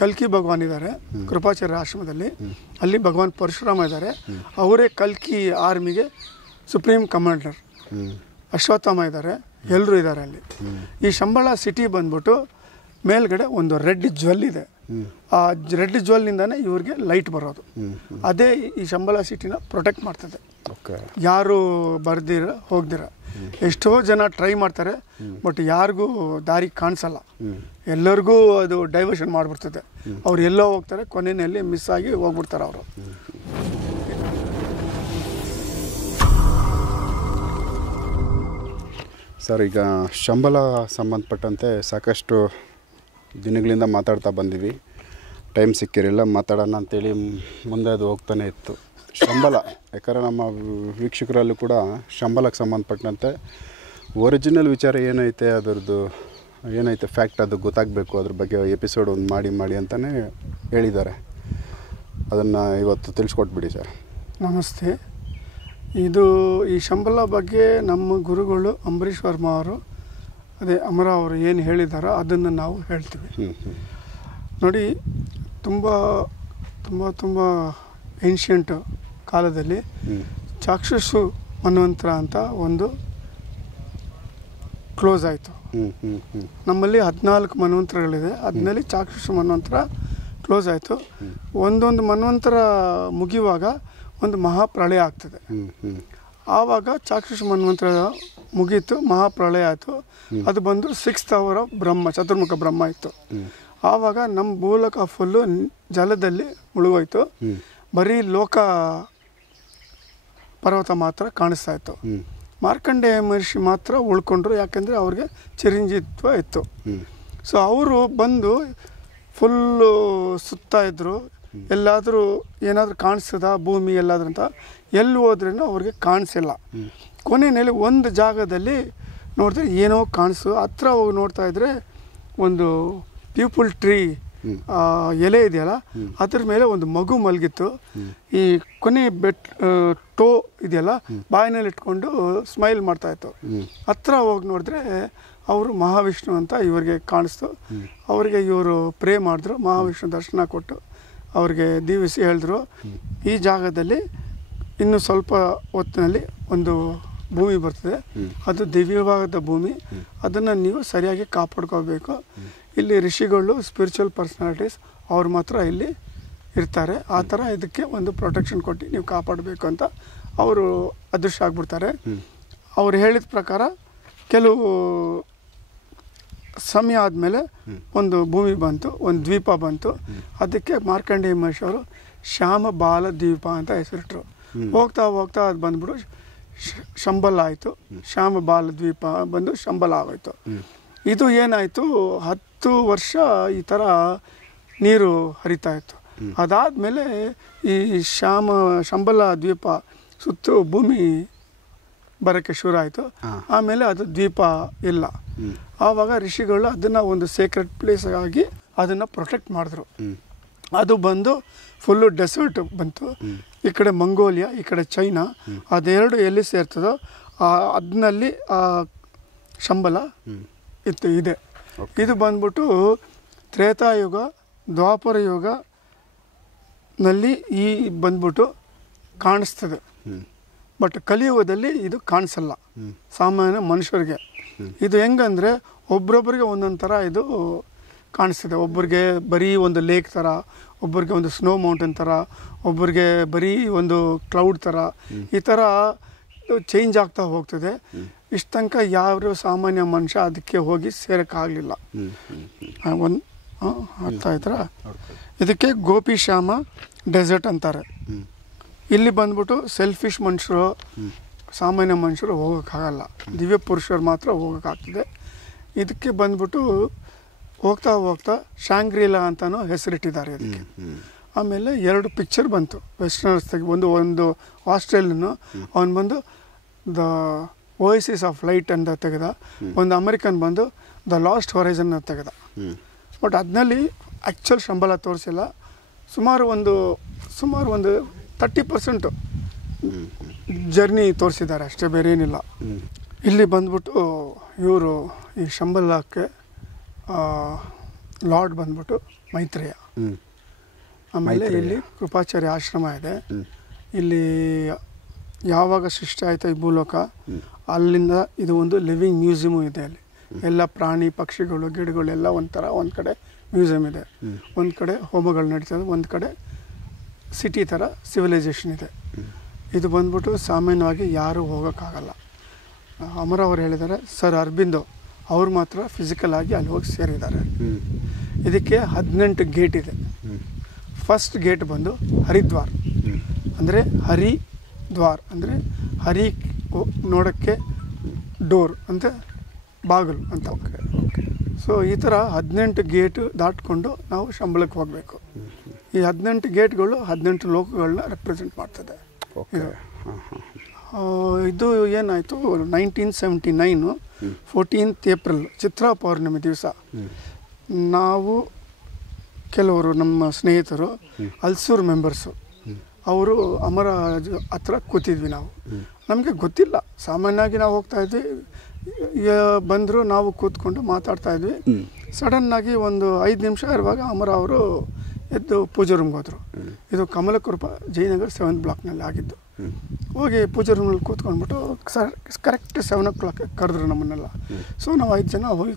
ಕಲ್ಕಿ ಭಗವಾನ್ ಇದ್ದಾರೆ ಕೃಪಾಚಾರ್ಯ ಆಶ್ರಮದಲ್ಲಿ. ಅಲ್ಲಿ ಭಗವಾನ್ ಪರಶುರಾಮ ಇದ್ದಾರೆ. ಅವರೇ ಕಲ್ಕಿ ಆರ್ಮಿಗೆ ಸುಪ್ರೀಂ ಕಮಾಂಡರ್. ಅಶ್ವತ್ಥಾಮ ಇದ್ದಾರೆ. ಎಲ್ಲರೂ ಇದ್ದಾರೆ ಅಲ್ಲಿ. ಈ ಶಂಬಳ ಸಿಟಿ ಬಂದ್ಬಿಟ್ಟು ಮೇಲ್ಗಡೆ ಒಂದು ರೆಡ್ ಜ್ವೆಲ್ ಇದೆ. ಆ ರೆಡ್ ಜ್ವೆಲ್ನಿಂದಾನೇ ಇವ್ರಿಗೆ ಲೈಟ್ ಬರೋದು. ಅದೇ ಈ ಶಂಬಳ ಸಿಟಿನ ಪ್ರೊಟೆಕ್ಟ್ ಮಾಡ್ತದೆ. ಯಾರು ಬರ್ದಿರ ಹೋಗ್ದಿರ ಎಷ್ಟೋ ಜನ ಟ್ರೈ ಮಾಡ್ತಾರೆ, ಬಟ್ ಯಾರಿಗೂ ದಾರಿ ಕಾಣಿಸಲ್ಲ. ಎಲ್ಲರಿಗೂ ಅದು ಡೈವರ್ಷನ್ ಮಾಡಿಬಿಡ್ತದೆ. ಅವ್ರು ಎಲ್ಲೋ ಹೋಗ್ತಾರೆ, ಕೊನೆಯಲ್ಲಿ ಮಿಸ್ ಆಗಿ ಹೋಗ್ಬಿಡ್ತಾರೆ ಅವರು. ಸರ್, ಈಗ ಶಂಬಳ ಸಂಬಂಧಪಟ್ಟಂತೆ ಸಾಕಷ್ಟು ದಿನಗಳಿಂದ ಮಾತಾಡ್ತಾ ಬಂದೀವಿ. ಟೈಮ್ ಸಿಕ್ಕಿರಲಿಲ್ಲ, ಮಾತಾಡೋಣ ಅಂತೇಳಿ ಮುಂದೆ ಅದು ಹೋಗ್ತಾನೆ ಇತ್ತು. ಶಂಬಳ ಯಾಕಂದರೆ ನಮ್ಮ ವೀಕ್ಷಕರಲ್ಲೂ ಕೂಡ ಶಂಬಳಕ್ಕೆ ಸಂಬಂಧಪಟ್ಟಂತೆ ಒರಿಜಿನಲ್ ವಿಚಾರ ಏನೈತೆ, ಅದರದ್ದು ಏನೈತೆ ಫ್ಯಾಕ್ಟ್ ಅದು ಗೊತ್ತಾಗಬೇಕು, ಅದ್ರ ಬಗ್ಗೆ ಎಪಿಸೋಡ್ ಒಂದು ಮಾಡಿ ಅಂತಲೇ ಹೇಳಿದ್ದಾರೆ. ಅದನ್ನು ಇವತ್ತು ತಿಳಿಸ್ಕೊಟ್ಬಿಡಿ ಸರ್. ನಮಸ್ತೆ. ಈ ಶಂಬಳ ಬಗ್ಗೆ ನಮ್ಮ ಗುರುಗಳು ಅಂಬರೀಷ್ ವರ್ಮಾ ಅವರು, ಅದೇ ಅಮರ ಅವರು ಏನು ಹೇಳಿದಾರೋ ಅದನ್ನು ನಾವು ಹೇಳ್ತೀವಿ. ನೋಡಿ, ತುಂಬ ತುಂಬ ತುಂಬ ಏನ್ಷಿಯಂಟ್ ಕಾಲದಲ್ಲಿ ಚಾಕ್ಷುಷು ಮನ್ವಂತರ ಅಂತ ಒಂದು ಕ್ಲೋಸ್ ಆಯಿತು. ನಮ್ಮಲ್ಲಿ 14 ಮನ್ವಂತರಗಳಿದೆ. ಅದರಲ್ಲಿ ಚಾಕ್ಷುಷು ಮನ್ವಂತರ ಕ್ಲೋಸ್ ಆಯಿತು. ಒಂದೊಂದು ಮನ್ವಂತರ ಮುಗಿಯುವಾಗ ಒಂದು ಮಹಾಪ್ರಳಯ ಆಗ್ತದೆ. ಆವಾಗ ಚಾಕ್ಷುಷ ಮನ್ವಂತರ ಮುಗೀತು, ಮಹಾಪ್ರಳಯ ಆಯಿತು. ಅದು ಬಂದು 6th hour ಆಫ್ ಬ್ರಹ್ಮ, ಚತುರ್ಮುಖ ಬ್ರಹ್ಮ ಇತ್ತು. ಆವಾಗ ನಮ್ಮ ಭೂಲೋಕ ಫುಲ್ಲು ಜಲದಲ್ಲಿ ಮುಳುಗೋಯ್ತು. ಬರೀ ಲೋಕ ಪರ್ವತ ಮಾತ್ರ ಕಾಣಿಸ್ತಾ ಇತ್ತು. ಮಾರ್ಕಂಡೇಯ ಮಹರ್ಷಿ ಮಾತ್ರ ಉಳ್ಕೊಂಡ್ರು, ಯಾಕೆಂದರೆ ಅವ್ರಿಗೆ ಚಿರಂಜೀವಿತ್ವ ಇತ್ತು. ಸೊ ಅವರು ಬಂದು ಫುಲ್ಲು ಸುತ್ತಾ ಇದ್ದರು. ಎಲ್ಲಾದರೂ ಏನಾದರೂ ಕಾಣಿಸ್ತದ ಭೂಮಿ ಎಲ್ಲಾದ್ರೂ ಅಂತ. ಎಲ್ಲಿ ಹೋದ್ರೂ ಅವ್ರಿಗೆ ಕಾಣಿಸಿಲ್ಲ. ಕೊನೆಯಲ್ಲಿ ಒಂದು ಜಾಗದಲ್ಲಿ ನೋಡಿದ್ರೆ ಏನೋ ಕಾಣಿಸು. ಹತ್ರ ಹೋಗಿ ನೋಡ್ತಾ ಇದ್ದರೆ ಒಂದು ಪೀಪಲ್ ಟ್ರೀ ಎಲೆ ಇದೆಯಲ್ಲ, ಅದ್ರ ಮೇಲೆ ಒಂದು ಮಗು ಮಲಗಿತ್ತು. ಈ ಕೊನೆ ಟೋ ಇದೆಯಲ್ಲ, ಬಾಯಿನಲ್ಲಿ ಇಟ್ಕೊಂಡು ಸ್ಮೈಲ್ ಮಾಡ್ತಾಯಿತ್ತು. ಹತ್ರ ಹೋಗಿ ನೋಡಿದ್ರೆ ಅವರು ಮಹಾವಿಷ್ಣು ಅಂತ ಇವರಿಗೆ ಕಾಣಿಸ್ತು. ಅವರಿಗೆ ಇವರು ಪ್ರೇ ಮಾಡಿದ್ರು. ಮಹಾವಿಷ್ಣು ದರ್ಶನ ಕೊಟ್ಟು ಅವ್ರಿಗೆ ದೀವಿಸಿ ಹೇಳಿದ್ರು, ಈ ಜಾಗದಲ್ಲಿ ಇನ್ನು ಸ್ವಲ್ಪ ಹೊತ್ತಿನಲ್ಲಿ ಒಂದು ಭೂಮಿ ಬರ್ತದೆ, ಅದು ದಿವ್ಯವಾದ ಭೂಮಿ, ಅದನ್ನು ನೀವು ಸರಿಯಾಗಿ ಕಾಪಾಡ್ಕೋಬೇಕು. ಇಲ್ಲಿ ಋಷಿಗಳು, ಸ್ಪಿರಿಚುವಲ್ ಪರ್ಸನಾಲಿಟೀಸ್ ಅವ್ರು ಮಾತ್ರ ಇಲ್ಲಿ ಇರ್ತಾರೆ. ಆ ಥರ ಇದಕ್ಕೆ ಒಂದು ಪ್ರೊಟೆಕ್ಷನ್ ಕೊಟ್ಟು ನೀವು ಕಾಪಾಡಬೇಕು ಅಂತ ಅವರು ಅದೃಶ್ಯ ಆಗ್ಬಿಡ್ತಾರೆ. ಅವ್ರು ಹೇಳಿದ ಪ್ರಕಾರ ಕೆಲವು ಸಮಯ ಆದಮೇಲೆ ಒಂದು ಭೂಮಿ ಬಂತು, ಒಂದು ದ್ವೀಪ ಬಂತು. ಅದಕ್ಕೆ ಮಾರ್ಕಂಡೇಯ ಮಹರ್ಷಿ ಅವರು ಶ್ಯಾಮ ಬಾಲ ದ್ವೀಪ ಅಂತ ಹೆಸರಿಟ್ರು. ಹೋಗ್ತಾ ಹೋಗ್ತಾ ಅದು ಬಂದ್ಬಿಟ್ಟು ಶಂಬಳ ಆಯಿತು. ಶ್ಯಾಮ ಬಾಲ ದ್ವೀಪ ಬಂದು ಶಂಬಳ ಆಗೋಯ್ತು. ಇದು ಏನಾಯಿತು, 10 ವರ್ಷ ಈ ಥರ ನೀರು ಹರಿತಾ ಇತ್ತು. ಅದಾದಮೇಲೆ ಈ ಶಂಬಳ ದ್ವೀಪ ಸುತ್ತು ಭೂಮಿ ಬರೋಕ್ಕೆ ಶುರು ಆಯಿತು. ಆಮೇಲೆ ಅದು ದ್ವೀಪ ಇಲ್ಲ. ಆವಾಗ ಋಷಿಗಳು ಅದನ್ನು ಒಂದು ಸೇಕ್ರೆಡ್ ಪ್ಲೇಸ್ ಆಗಿ ಅದನ್ನು ಪ್ರೊಟೆಕ್ಟ್ ಮಾಡಿದ್ರು. ಅದು ಬಂದು ಫುಲ್ಲು ಡೆಸರ್ಟ್ ಬಂತು. ಈ ಕಡೆ ಮಂಗೋಲಿಯಾ, ಈ ಕಡೆ ಚೈನಾ, ಅದೆರಡು ಎಲ್ಲಿ ಸೇರ್ತದೋ ಅದನ್ನಲ್ಲಿ ಶಂಬಳ ಇದೆ. ಇದು ಬಂದ್ಬಿಟ್ಟು ತ್ರೇತಾಯುಗ, ದ್ವಾಪರ ಯುಗ ನಲ್ಲಿ ಈ ಬಂದ್ಬಿಟ್ಟು ಕಾಣಿಸ್ತದೆ. ಬಟ್ ಕಲಿಯುಗದಲ್ಲಿ ಇದು ಕಾಣಿಸಲ್ಲ ಸಾಮಾನ್ಯ ಮನುಷ್ಯರಿಗೆ. ಇದು ಹೆಂಗಂದರೆ ಒಬ್ರೊಬ್ರಿಗೆ ಒಂದೊಂದು ಥರ ಇದು ಕಾಣಿಸ್ತದೆ. ಒಬ್ಬರಿಗೆ ಬರೀ ಒಂದು ಲೇಕ್ ಥರ, ಒಬ್ಬರಿಗೆ ಒಂದು ಸ್ನೋ ಮೌಂಟೇನ್ ಥರ, ಒಬ್ಬರಿಗೆ ಬರೀ ಒಂದು ಕ್ಲೌಡ್ ಥರ, ಈ ಥರ ಚೇಂಜ್ ಆಗ್ತಾ ಹೋಗ್ತದೆ. ಇಷ್ಟು ತನಕ ಯಾವ ಸಾಮಾನ್ಯ ಮನುಷ್ಯ ಅದಕ್ಕೆ ಹೋಗಿ ಸೇರೋಕ್ಕಾಗಲಿಲ್ಲ. ಒಂದು ಅರ್ಥ ಆಯ್ತಾ? ಇದಕ್ಕೆ ಗೋಪಿಶ್ಯಾಮ ಡೆಸರ್ಟ್ ಅಂತಾರೆ. ಇಲ್ಲಿ ಬಂದ್ಬಿಟ್ಟು ಸೆಲ್ಫಿಶ್ ಮನುಷ್ಯರು, ಸಾಮಾನ್ಯ ಮನುಷ್ಯರು ಹೋಗೋಕ್ಕಾಗಲ್ಲ. ದಿವ್ಯ ಪುರುಷರು ಮಾತ್ರ ಹೋಗೋಕ್ಕಾಗ್ತದೆ. ಇದಕ್ಕೆ ಬಂದ್ಬಿಟ್ಟು ಹೋಗ್ತಾ ಹೋಗ್ತಾ ಶಾಂಗ್ರಿಲಾ ಅಂತಲೂ ಹೆಸರಿಟ್ಟಿದ್ದಾರೆ ಇದಕ್ಕೆ. ಆಮೇಲೆ 2 ಪಿಕ್ಚರ್ ಬಂತು ವೆಸ್ಟರ್ನರ್ಸ್ ತೆಗೆ. ಒಂದು ಆಸ್ಟ್ರೇಲಿಯನು ಅವನು ಬಂದು ದ ಓಯಸಿಸ್ ಆಫ್ ಲೈಟ್ ಅಂತ ತೆಗೆದ. ಒಂದು ಅಮೆರಿಕನ್ ಬಂದು ದ ಲಾಸ್ಟ್ ಹೊರೈಸನ್ ಅಂತ ತೆಗೆದ. ಬಟ್ ಅದರಲ್ಲಿ ಆ್ಯಕ್ಚುಲ್ ಶಂಬಳ ತೋರಿಸಿಲ್ಲ. ಸುಮಾರು ಒಂದು 30% ಜರ್ನಿ ತೋರಿಸಿದ್ದಾರೆ ಅಷ್ಟೇ, ಬೇರೆ ಏನಿಲ್ಲ. ಇಲ್ಲಿ ಬಂದ್ಬಿಟ್ಟು ಇವರು ಈ ಶಂಬಳಕ್ಕೆ ಲಾರ್ಡ್ ಬಂದ್ಬಿಟ್ಟು ಮೈತ್ರೇಯ. ಆಮೇಲೆ ಇಲ್ಲಿ ಕೃಪಾಚಾರ್ಯ ಆಶ್ರಮ ಇದೆ. ಇಲ್ಲಿ ಯಾವಾಗ ಸೃಷ್ಟಿ ಆಯಿತು ಈ ಭೂಲೋಕ ಅಲ್ಲಿಂದ ಇದು ಒಂದು ಲಿವಿಂಗ್ ಮ್ಯೂಸಿಯಮು ಇದೆ. ಅಲ್ಲಿ ಎಲ್ಲ ಪ್ರಾಣಿ ಪಕ್ಷಿಗಳು ಗಿಡಗಳು ಎಲ್ಲ ಒಂದು ಕಡೆ ಮ್ಯೂಸಿಯಂ ಇದೆ, ಒಂದು ಕಡೆ ಹೋಮಗಳು ನಡೀತದೆ, ಒಂದು ಕಡೆ ಸಿಟಿ ಥರ ಸಿವಿಲೈಸೇಷನ್ ಇದೆ. ಇದು ಬಂದ್ಬಿಟ್ಟು ಸಾಮಾನ್ಯವಾಗಿ ಯಾರೂ ಹೋಗೋಕ್ಕಾಗಲ್ಲ. ಅಮರ ಅವರು ಹೇಳಿದ್ದಾರೆ, ಸರ್ ಅರಬಿಂದೋ ಅವ್ರು ಮಾತ್ರ ಫಿಸಿಕಲ್ ಆಗಿ ಅಲ್ಲಿ ಹೋಗಿ ಸೇರಿದ್ದಾರೆ. ಇದಕ್ಕೆ 18 ಗೇಟ್ ಇದೆ. ಫಸ್ಟ್ ಗೇಟ್ ಬಂದು ಹರಿದ್ವಾರ್, ಅಂದರೆ ಹರಿದ್ವಾರ್ ಅಂದರೆ ಹರಿ ನೋಡೋಕ್ಕೆ ಡೋರ್ ಅಂತ ಬಾಗಿಲು ಅಂತ. ಸೊ ಈ ಥರ 18 ಗೇಟ್ ದಾಟ್ಕೊಂಡು ನಾವು ಶಂಬಳಕ್ಕೆ ಹೋಗಬೇಕು. ಈ 18 ಗೇಟ್ಗಳು 18 ಲೋಕಗಳನ್ನ ರೆಪ್ರೆಸೆಂಟ್ ಮಾಡ್ತದೆ. ಇದು ಏನಾಯಿತು 1979 14th ಏಪ್ರಿಲ್ ಚಿತ್ರಾ ಪೌರ್ಣಿಮೆ ದಿವಸ ನಾವು ಕೆಲವರು ನಮ್ಮ ಸ್ನೇಹಿತರು ಅಲ್ಸೂರ್ ಮೆಂಬರ್ಸು ಅವರು ಅಮರ ಹತ್ರ ಕೂತಿದ್ವಿ. ನಾವು ನಮಗೆ ಗೊತ್ತಿಲ್ಲ, ಸಾಮಾನ್ಯವಾಗಿ ನಾವು ಹೋಗ್ತಾಯಿದ್ವಿ, ಬಂದರು, ನಾವು ಕೂತ್ಕೊಂಡು ಮಾತಾಡ್ತಾಯಿದ್ವಿ. ಸಡನ್ನಾಗಿ ಒಂದು 5 ನಿಮಿಷ ಇರುವಾಗ ಅಮರ ಅವರು ಎದ್ದು ಪೂಜೆ ರೂಮ್ಗೆ ಹೋದರು. ಇದು ಕಮಲಕೃಪಾ ಜಯನಗರ್ 7th ಬ್ಲಾಕ್ನಲ್ಲಿ ಆಗಿದ್ದು. ಹೋಗಿ ಪೂಜೆ ರೂಮ್ನಲ್ಲಿ ಕೂತ್ಕೊಂಡ್ಬಿಟ್ಟು ಕರೆಕ್ಟ್ 7 o'clock ಕರೆದ್ರು ನಮ್ಮನ್ನೆಲ್ಲ. ಸೊ ನಾವು 5 ಜನ ಹೋಗಿ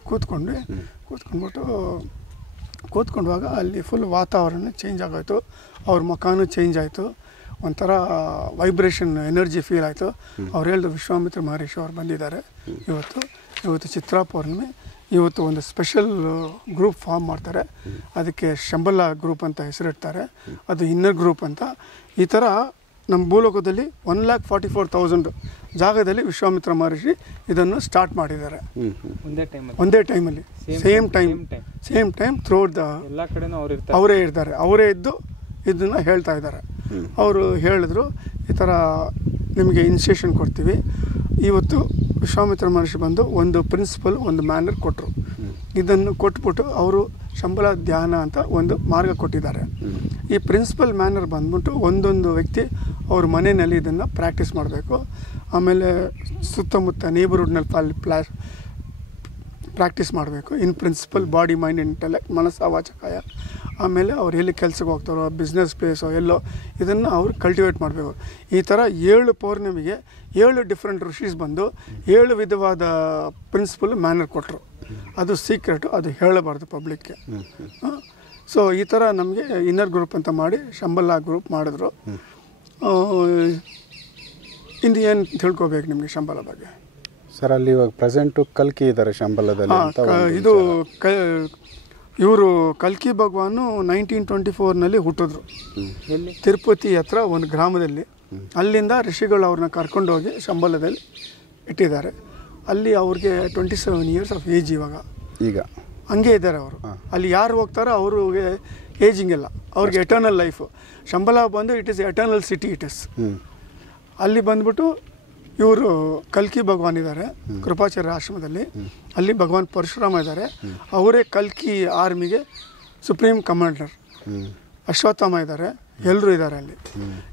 ಕೂತ್ಕೊಂಡಾಗ ಅಲ್ಲಿ ಫುಲ್ ವಾತಾವರಣ ಚೇಂಜ್ ಆಗೋಯ್ತು. ಅವ್ರ ಮುಖನೂ ಚೇಂಜ್ ಆಯಿತು, ಒಂಥರ ವೈಬ್ರೇಷನ್ ಎನರ್ಜಿ ಫೀಲ್ ಆಯಿತು. ಅವ್ರು ಹೇಳಿದ್ರು ವಿಶ್ವಾಮಿತ್ರ ಮಹರ್ಷಿ ಅವ್ರು ಬಂದಿದ್ದಾರೆ ಇವತ್ತು ಚಿತ್ರಾ ಪೌರ್ಣಿಮೆ, ಇವತ್ತು ಒಂದು ಸ್ಪೆಷಲ್ ಗ್ರೂಪ್ ಫಾರ್ಮ್ ಮಾಡ್ತಾರೆ, ಅದಕ್ಕೆ ಶಂಬಲ ಗ್ರೂಪ್ ಅಂತ ಹೆಸರಿಡ್ತಾರೆ, ಅದು ಇನ್ನರ್ ಗ್ರೂಪ್ ಅಂತ. ಈ ಥರ ನಮ್ಮ ಭೂಲೋಕದಲ್ಲಿ 1,44,000 ಜಾಗದಲ್ಲಿ ವಿಶ್ವಾಮಿತ್ರ ಮಹರ್ಷಿ ಇದನ್ನು ಸ್ಟಾರ್ಟ್ ಮಾಡಿದ್ದಾರೆ. ಒಂದೇ ಟೈಮಲ್ಲಿ ಸೇಮ್ ಟೈಮ್ ಥ್ರೂಔಟ್ ದ ಅವರೇ ಇರ್ತಾರೆ, ಅವರೇ ಇದ್ದು ಇದನ್ನು ಹೇಳ್ತಾ ಇದ್ದಾರೆ. ಅವರು ಹೇಳಿದ್ರು, ಈ ಥರ ನಿಮಗೆ ಇನಿಷಿಯೇಷನ್ ಕೊಡ್ತೀವಿ. ಇವತ್ತು ವಿಶ್ವಾಮಿತ್ರ ಮಹರ್ಷಿ ಬಂದು ಒಂದು ಪ್ರಿನ್ಸಿಪಲ್, ಒಂದು ಮ್ಯಾನರ್ ಕೊಟ್ಟರು. ಇದನ್ನು ಕೊಟ್ಬಿಟ್ಟು ಅವರು ಶಂಬಲ ಧ್ಯಾನ ಅಂತ ಒಂದು ಮಾರ್ಗ ಕೊಟ್ಟಿದ್ದಾರೆ. ಈ ಪ್ರಿನ್ಸಿಪಲ್ ಮ್ಯಾನರ್ ಬಂದ್ಬಿಟ್ಟು ಒಂದೊಂದು ವ್ಯಕ್ತಿ ಅವ್ರ ಮನೆಯಲ್ಲಿ ಇದನ್ನು ಪ್ರಾಕ್ಟೀಸ್ ಮಾಡಬೇಕು. ಆಮೇಲೆ ಸುತ್ತಮುತ್ತ ನೇಬರ್ಹುಡ್ನಲ್ಲಿ ಪ್ರಾಕ್ಟೀಸ್ ಮಾಡಬೇಕು. In principle body mind intellect ಮನಸ್ಸ ವಾಚ ಕಾಯ. ಆಮೇಲೆ ಅವ್ರು ಎಲ್ಲಿ ಕೆಲಸಕ್ಕೆ ಹೋಗ್ತಾರೋ, ಬಿಸ್ನೆಸ್ ಪ್ಲೇಸೋ ಎಲ್ಲೋ, ಇದನ್ನು ಅವರು ಕಲ್ಟಿವೇಟ್ ಮಾಡಬೇಕು. ಈ ಥರ 7 ಪೌರ್ಣಿಮೆಗೆ 7 ಡಿಫ್ರೆಂಟ್ ಋಷೀಸ್ ಬಂದು 7 ವಿಧವಾದ ಪ್ರಿನ್ಸಿಪಲ್ ಮ್ಯಾನರ್ ಕೊಟ್ಟರು. ಅದು ಸೀಕ್ರೆಟು, ಅದು ಹೇಳಬಾರ್ದು ಪಬ್ಲಿಕ್ಗೆ. ಸೊ ಈ ಥರ ನಮಗೆ ಇನ್ನರ್ ಗ್ರೂಪ್ ಅಂತ ಮಾಡಿ ಶಂಬಲ ಗ್ರೂಪ್ ಮಾಡಿದ್ರು. ಇಂದು ಏನು ತಿಳ್ಕೊಬೇಕು ನಿಮಗೆ ಶಂಬಲ ಬಗ್ಗೆ? ಸರ್, ಅಲ್ಲಿ ಇವಾಗ ಪ್ರೆಸೆಂಟು ಕಲ್ಕಿ ಇದ್ದಾರೆ ಶಂಬಲದಲ್ಲಿ. ಇದು ಇವರು ಕಲ್ಕಿ ಭಗವಾನು 1924ನಲ್ಲಿ ಹುಟ್ಟಿದ್ರು. ತಿರುಪತಿ ಹತ್ರ ಒಂದು ಗ್ರಾಮದಲ್ಲಿ. ಅಲ್ಲಿಂದ ಋಷಿಗಳು ಅವ್ರನ್ನ ಕರ್ಕೊಂಡೋಗಿ ಶಂಬಲದಲ್ಲಿ ಇಟ್ಟಿದ್ದಾರೆ. ಅಲ್ಲಿ ಅವ್ರಿಗೆ 27 years ಆಫ್ ಏಜ್ ಈಗ ಹಂಗೆ ಇದ್ದಾರೆ ಅವರು. ಅಲ್ಲಿ ಯಾರು ಹೋಗ್ತಾರೋ ಅವ್ರಿಗೆ ಏಜಿಂಗ್ ಇಲ್ಲ, ಅವ್ರಿಗೆ ಎಟರ್ನಲ್ ಲೈಫು. ಶಂಬಲ ಬಂದು ಇಟ್ ಈಸ್ ಎಟರ್ನಲ್ ಸಿಟಿ. ಅಲ್ಲಿ ಬಂದ್ಬಿಟ್ಟು ಇವರು ಕಲ್ಕಿ ಭಗವಾನ್ ಇದ್ದಾರೆ ಕೃಪಾಚಾರ್ಯ ಆಶ್ರಮದಲ್ಲಿ. ಅಲ್ಲಿ ಭಗವಾನ್ ಪರಶುರಾಮ ಇದ್ದಾರೆ, ಅವರೇ ಕಲ್ಕಿ ಆರ್ಮಿಗೆ ಸುಪ್ರೀಂ ಕಮಾಂಡರ್. ಅಶ್ವತ್ಥಾಮ ಇದ್ದಾರೆ, ಎಲ್ಲರೂ ಇದ್ದಾರೆ ಅಲ್ಲಿ.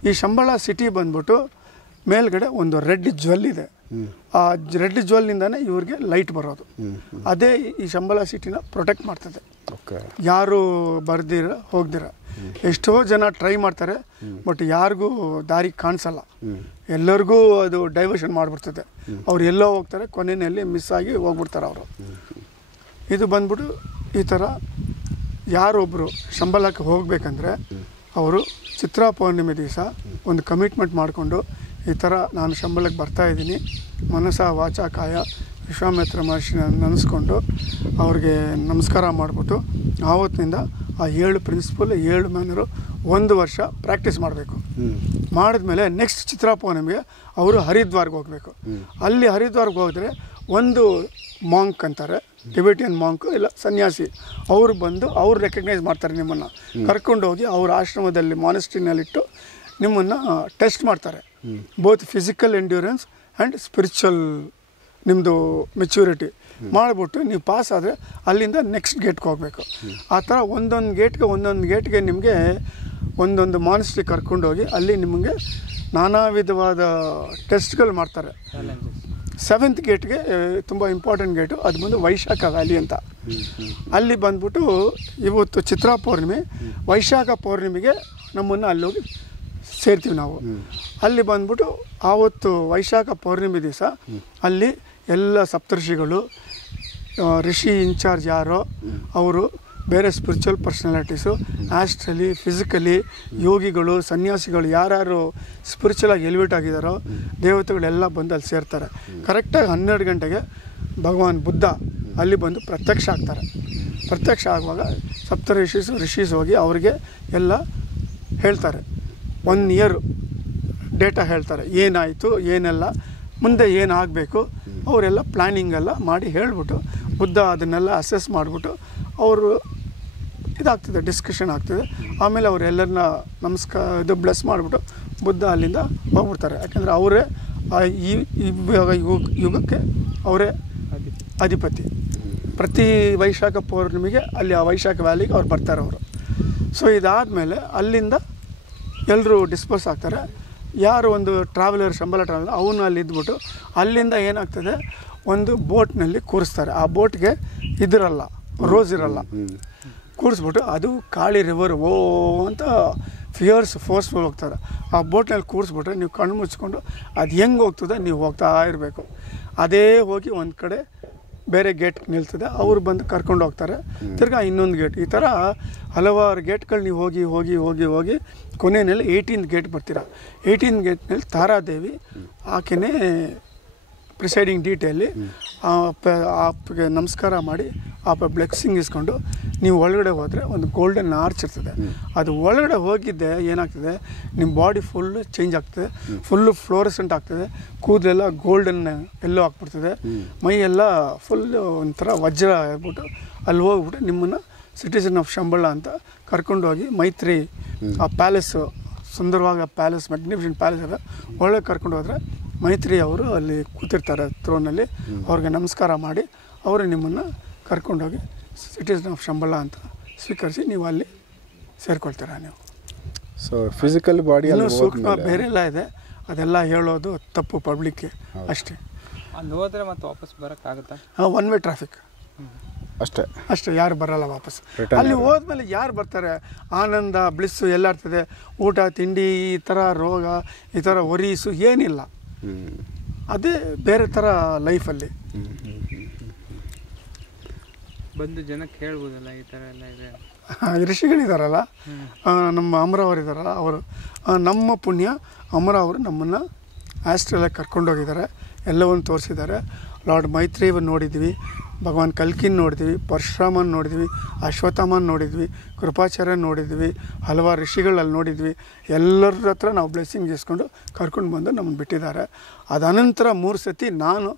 ಈ ಶಂಬಳ ಸಿಟಿ ಬಂದ್ಬಿಟ್ಟು ಮೇಲ್ಗಡೆ ಒಂದು ರೆಡ್ ಜ್ವೆಲ್ ಇದೆ. ಆ ರೆಡ್ ಜ್ವೆಲ್ನಿಂದಾನೇ ಇವ್ರಿಗೆ ಲೈಟ್ ಬರೋದು. ಅದೇ ಈ ಶಂಬಳ ಸಿಟಿನ ಪ್ರೊಟೆಕ್ಟ್ ಮಾಡ್ತದೆ, ಯಾರು ಬರ್ದಿರ ಹೋಗ್ದಿರ. ಎಷ್ಟೋ ಜನ ಟ್ರೈ ಮಾಡ್ತಾರೆ, ಬಟ್ ಯಾರಿಗೂ ದಾರಿ ಕಾಣಿಸಲ್ಲ. ಎಲ್ಲರಿಗೂ ಅದು ಡೈವರ್ಷನ್ ಮಾಡಿಬಿಡ್ತದೆ. ಅವ್ರು ಎಲ್ಲೋ ಹೋಗ್ತಾರೆ, ಕೊನೆಯಲ್ಲಿ ಮಿಸ್ ಆಗಿ ಹೋಗ್ಬಿಡ್ತಾರೆ ಅವರು. ಇದು ಬಂದ್ಬಿಟ್ಟು ಈ ಥರ ಯಾರೊಬ್ಬರು ಶಂಬಲಕ್ಕೆ ಹೋಗಬೇಕಂದ್ರೆ ಅವರು ಚಿತ್ರಾ ಪೌರ್ಣಿಮೆ ದಿವಸ ಒಂದು ಕಮಿಟ್ಮೆಂಟ್ ಮಾಡಿಕೊಂಡು, ಈ ಥರ ನಾನು ಶಂಬಲಕ್ಕೆ ಬರ್ತಾಯಿದ್ದೀನಿ, ಮನಸ ವಾಚ ಕಾಯ ವಿಶ್ವಾಮಿತ್ರ ಮಹರ್ಷಿನ ನೆನೆಸ್ಕೊಂಡು ಅವ್ರಿಗೆ ನಮಸ್ಕಾರ ಮಾಡಿಬಿಟ್ಟು ಆವತ್ತಿನಿಂದ ಆ 7 ಪ್ರಿನ್ಸಿಪಲ್ 7 ಮ್ಯಾನರು 1 ವರ್ಷ ಪ್ರಾಕ್ಟೀಸ್ ಮಾಡಬೇಕು. ಮಾಡಿದ್ಮೇಲೆ ನೆಕ್ಸ್ಟ್ ಚಿತ್ರಾ ಪೌರ್ಣಿಮೆಗೆ ಅವರು ಹರಿದ್ವಾರ್ಗೆ ಹೋಗಬೇಕು. ಅಲ್ಲಿ ಹರಿದ್ವಾರ್ಗೆ ಹೋದರೆ ಒಂದು ಮಾಂಕ್ ಅಂತಾರೆ, ಟಿಬೆಟಿಯನ್ ಮಾಂಕ್ ಇಲ್ಲ ಸನ್ಯಾಸಿ, ಅವರು ಬಂದು ಅವ್ರು ರೆಕಗ್ನೈಸ್ ಮಾಡ್ತಾರೆ. ನಿಮ್ಮನ್ನು ಕರ್ಕೊಂಡೋಗಿ ಅವ್ರ ಆಶ್ರಮದಲ್ಲಿ ಮಾನೆಸ್ಟ್ರಿನಲ್ಲಿಟ್ಟು ನಿಮ್ಮನ್ನು ಟೆಸ್ಟ್ ಮಾಡ್ತಾರೆ. Both physical endurance and spiritual ನಿಮ್ಮದು ಮೆಚ್ಯೂರಿಟಿ ಮಾಡಿಬಿಟ್ಟು ನೀವು ಪಾಸ್ ಆದರೆ ಅಲ್ಲಿಂದ ನೆಕ್ಸ್ಟ್ ಗೇಟ್ಗೆ ಹೋಗಬೇಕು. ಆ ಥರ ಒಂದೊಂದು ಗೇಟ್ಗೆ ನಿಮಗೆ ಒಂದೊಂದು ಮಾನೆಸ್ಟ್ರಿ ಕರ್ಕೊಂಡೋಗಿ ಅಲ್ಲಿ ನಿಮಗೆ ನಾನಾ ವಿಧವಾದ ಟೆಸ್ಟ್ಗಳು ಮಾಡ್ತಾರೆ. 7th ಗೇಟ್ಗೆ ತುಂಬ ಇಂಪಾರ್ಟೆಂಟ್ ಗೇಟು, ಅದು ಬಂದು ವೈಶಾಖ ವ್ಯಾಲಿ ಅಂತ. ಅಲ್ಲಿ ಬಂದ್ಬಿಟ್ಟು ಇವತ್ತು ಚಿತ್ರಾ ಪೌರ್ಣಿಮೆ, ವೈಶಾಖ ಪೌರ್ಣಿಮೆಗೆ ನಮ್ಮನ್ನು ಅಲ್ಲಿ ಹೋಗಿ ಸೇರ್ತೀವಿ ನಾವು. ಅಲ್ಲಿ ಬಂದ್ಬಿಟ್ಟು ಆವತ್ತು ವೈಶಾಖ ಪೌರ್ಣಿಮೆ ದಿವಸ ಅಲ್ಲಿ ಎಲ್ಲ ಸಪ್ತರ್ಷಿಗಳು, ಋಷಿ ಇನ್ಚಾರ್ಜ್ ಯಾರೋ ಅವರು, ಬೇರೆ ಸ್ಪಿರಿಚುವಲ್ ಪರ್ಸನಾಲಿಟೀಸು, ಆಸ್ಟ್ರಲಿ, ಫಿಸಿಕಲಿ, ಯೋಗಿಗಳು, ಸನ್ಯಾಸಿಗಳು, ಯಾರ್ಯಾರು ಸ್ಪಿರಿಚುವಲಾಗಿ ಎಲಿವೇಟ್ ಆಗಿದ್ದಾರೋ ದೇವತೆಗಳೆಲ್ಲ ಬಂದು ಅಲ್ಲಿ ಸೇರ್ತಾರೆ. ಕರೆಕ್ಟಾಗಿ 12 ಗಂಟೆಗೆ ಭಗವಾನ್ ಬುದ್ಧ ಅಲ್ಲಿ ಬಂದು ಪ್ರತ್ಯಕ್ಷ ಆಗ್ತಾರೆ. ಪ್ರತ್ಯಕ್ಷ ಆಗುವಾಗ ಋಷೀಸ್ ಹೋಗಿ ಅವರಿಗೆ ಎಲ್ಲ ಹೇಳ್ತಾರೆ, 1 ಇಯರ್ ಡೇಟಾ ಹೇಳ್ತಾರೆ, ಏನಾಯಿತು ಏನೆಲ್ಲ ಮುಂದೆ ಏನಾಗಬೇಕು ಅವರೆಲ್ಲ ಪ್ಲ್ಯಾನಿಂಗೆಲ್ಲ ಮಾಡಿ ಹೇಳಿಬಿಟ್ಟು ಬುದ್ಧ ಅದನ್ನೆಲ್ಲ ಅಸೆಸ್ ಮಾಡಿಬಿಟ್ಟು ಅವರು ಇದಾಗ್ತದೆ, ಡಿಸ್ಕಷನ್ ಆಗ್ತದೆ. ಆಮೇಲೆ ಅವರೆಲ್ಲರನ್ನ ಇದು ಬ್ಲೆಸ್ ಮಾಡಿಬಿಟ್ಟು ಬುದ್ಧ ಅಲ್ಲಿಂದ ಹೋಗ್ಬಿಡ್ತಾರೆ. ಯಾಕೆಂದರೆ ಅವರೇ ಈ ಯುಗಕ್ಕೆ ಅವರೇ ಅಧಿಪತಿ. ಪ್ರತಿ ವೈಶಾಖ ಪೌರ್ಣಿಮೆಗೆ ಅಲ್ಲಿ ಆ ವೈಶಾಖ ವ್ಯಾಲಿಗೆ ಅವ್ರು ಬರ್ತಾರೆ ಅವರು. ಸೊ ಇದಾದಮೇಲೆ ಅಲ್ಲಿಂದ ಎಲ್ಲರೂ ಡಿಸ್ಪೋಸ್ ಆಗ್ತಾರೆ. ಯಾರು ಒಂದು ಶಂಬಲ ಟ್ರಾವೆಲರ್ ಅವನು ಅಲ್ಲಿ ಇದ್ಬಿಟ್ಟು ಅಲ್ಲಿಂದ ಏನಾಗ್ತದೆ, ಒಂದು ಬೋಟ್ನಲ್ಲಿ ಕೂರಿಸ್ತಾರೆ. ಆ ಬೋಟ್ಗೆ ಇದಿರಲ್ಲ, ರೋಸ್ ಇರಲ್ಲ, ಕೂರಿಸ್ಬಿಟ್ಟು ಅದು ಕಾಳಿ ರಿವರ್ ಓ ಅಂತ ಫೋರ್ಸ್ಫುಲ್ ಹೋಗ್ತಾರೆ. ಆ ಬೋಟ್ನಲ್ಲಿ ಕೂರಿಸ್ಬಿಟ್ರೆ ನೀವು ಕಣ್ಣು ಮುಚ್ಕೊಂಡು ಅದು ಹೆಂಗೆ ಹೋಗ್ತದೆ ನೀವು ಹೋಗ್ತಾ ಇರಬೇಕು. ಅದೇ ಹೋಗಿ ಒಂದು ಕಡೆ ಬೇರೆ ಗೇಟ್ ನಿಲ್ತದೆ, ಅವರು ಬಂದು ಕರ್ಕೊಂಡು ಹೋಗ್ತಾರೆ. ತಿರ್ಗಾ ಇನ್ನೊಂದು ಗೇಟ್, ಈ ಥರ ಹಲವಾರು ಗೇಟ್ಗಳು ನೀವು ಹೋಗಿ ಹೋಗಿ ಹೋಗಿ ಹೋಗಿ ಕೊನೆಯಲ್ಲಿ 18th ಗೇಟ್ ಬರ್ತೀರ. 18th ಗೇಟ್ನಲ್ಲಿ ತಾರಾದೇವಿ ಆಕೆನೇ ಪ್ರಿಸೈಡಿಂಗ್ ಡೀಟೇಲಿ ಆಪ್ಗೆ ನಮಸ್ಕಾರ ಮಾಡಿ ಬ್ಲೆಸ್ಸಿಂಗ್ ಇಸ್ಕೊಂಡು ನೀವು ಒಳಗಡೆ ಹೋದರೆ ಒಂದು ಗೋಲ್ಡನ್ ಆರ್ಚ್ ಇರ್ತದೆ. ಅದು ಒಳಗಡೆ ಹೋಗಿದ್ದೆ ಏನಾಗ್ತದೆ, ನಿಮ್ಮ ಬಾಡಿ ಫುಲ್ಲು ಚೇಂಜ್ ಆಗ್ತದೆ, ಫುಲ್ಲು ಫ್ಲೋರೆಸೆಂಟ್ ಆಗ್ತದೆ, ಕೂದಲೆಲ್ಲ ಗೋಲ್ಡನ್ ಎಲ್ಲೋ ಆಗ್ಬಿಡ್ತದೆ, ಮೈಯೆಲ್ಲ ಫುಲ್ಲು ಒಂಥರ ವಜ್ರ ಆಗ್ಬಿಟ್ಟು ಅಲ್ಲಿ ಹೋಗ್ಬಿಟ್ಟು ನಿಮ್ಮನ್ನು ಸಿಟಿಸನ್ ಆಫ್ ಶಂಬಳ ಅಂತ ಕರ್ಕೊಂಡೋಗಿ ಮೈತ್ರಿ ಆ ಪ್ಯಾಲೇಸು, ಸುಂದರವಾಗಿ ಪ್ಯಾಲೇಸ್, ಮ್ಯಾಗ್ನಿಫಿಷೆಂಟ್ ಪ್ಯಾಲೇಸ್ ಇದೆ, ಒಳಗೆ ಕರ್ಕೊಂಡು ಹೋದರೆ ಮೈತ್ರಿ ಅವರು ಅಲ್ಲಿ ಕೂತಿರ್ತಾರೆ ಥ್ರೋನಲ್ಲಿ. ಅವ್ರಿಗೆ ನಮಸ್ಕಾರ ಮಾಡಿ ಅವರು ನಿಮ್ಮನ್ನು ಕರ್ಕೊಂಡೋಗಿ ಸಿಟಿಸನ್ ಆಫ್ ಶಂಬಳ ಅಂತ ಸ್ವೀಕರಿಸಿ ನೀವು ಅಲ್ಲಿ ಸೇರ್ಕೊಳ್ತೀರ. ನೀವು ಸೊ ಫಿಸಿಕಲ್ ಬಾಡಿ ಇನ್ನೂ ಸೂಕ್ಷ್ಮ ಬೇರೆಲ್ಲ ಇದೆ, ಅದೆಲ್ಲ ಹೇಳೋದು ತಪ್ಪು ಪಬ್ಲಿಕ್ಗೆ ಅಷ್ಟೇ. ಅಲ್ಲಿ ಹೋದರೆ ಮತ್ತೆ ವಾಪಸ್ ಬರೋಕ್ಕಾಗುತ್ತಾ? ಒನ್ ವೇ ಟ್ರಾಫಿಕ್ ಅಷ್ಟೇ, ಯಾರು ಬರಲ್ಲ ವಾಪಸ್. ಅಲ್ಲಿ ಹೋದ್ಮೇಲೆ ಯಾರು ಬರ್ತಾರೆ? ಆನಂದ, ಬ್ಲಿಸ್ಸು ಎಲ್ಲ ಇರ್ತದೆ, ಊಟ ತಿಂಡಿ, ಈ ಥರ ರೋಗ, ಈ ಥರ ಒರೀಸು ಏನಿಲ್ಲ. ಅದೇ ಬೇರೆ ಥರ ಲೈಫಲ್ಲಿ ಬಂದು ಜನಕ್ಕೆ ಹೇಳ್ಬೋದಲ್ಲ ಈ ಥರ ಎಲ್ಲ ಇದೆ. ಋಷಿಗಳಿದಾರಲ್ಲ, ನಮ್ಮ ಅಮರಾವರು ಇದ್ದಾರಲ್ಲ, ಅವರು ನಮ್ಮ ಪುಣ್ಯ ಅಮರಾವರು ನಮ್ಮನ್ನು ಆಸ್ಟ್ರೇಲಿಯಾಗೆ ಕರ್ಕೊಂಡೋಗಿದ್ದಾರೆ, ಎಲ್ಲವನ್ನು ತೋರಿಸಿದ್ದಾರೆ. ಲಾರ್ಡ್ ಮೈತ್ರೇಯವನ್ನು ನೋಡಿದ್ವಿ, ಭಗವಾನ್ ಕಲ್ಕಿನ್ ನೋಡಿದ್ವಿ, ಪರಶುರಾಮನ್ ನೋಡಿದ್ವಿ, ಅಶ್ವತ್ಥಾಮನ್ ನೋಡಿದ್ವಿ, ಕೃಪಾಚಾರ್ಯನ ನೋಡಿದ್ವಿ, ಹಲವಾರು ಋಷಿಗಳಲ್ಲಿ ನೋಡಿದ್ವಿ. ಎಲ್ಲರ ಹತ್ರ ನಾವು ಬ್ಲೆಸ್ಸಿಂಗ್ ಇಸ್ಕೊಂಡು ಕರ್ಕೊಂಡು ಬಂದು ನಮ್ಮನ್ನು ಬಿಟ್ಟಿದ್ದಾರೆ. ಅದನಂತರ 3 ಸತಿ ನಾನು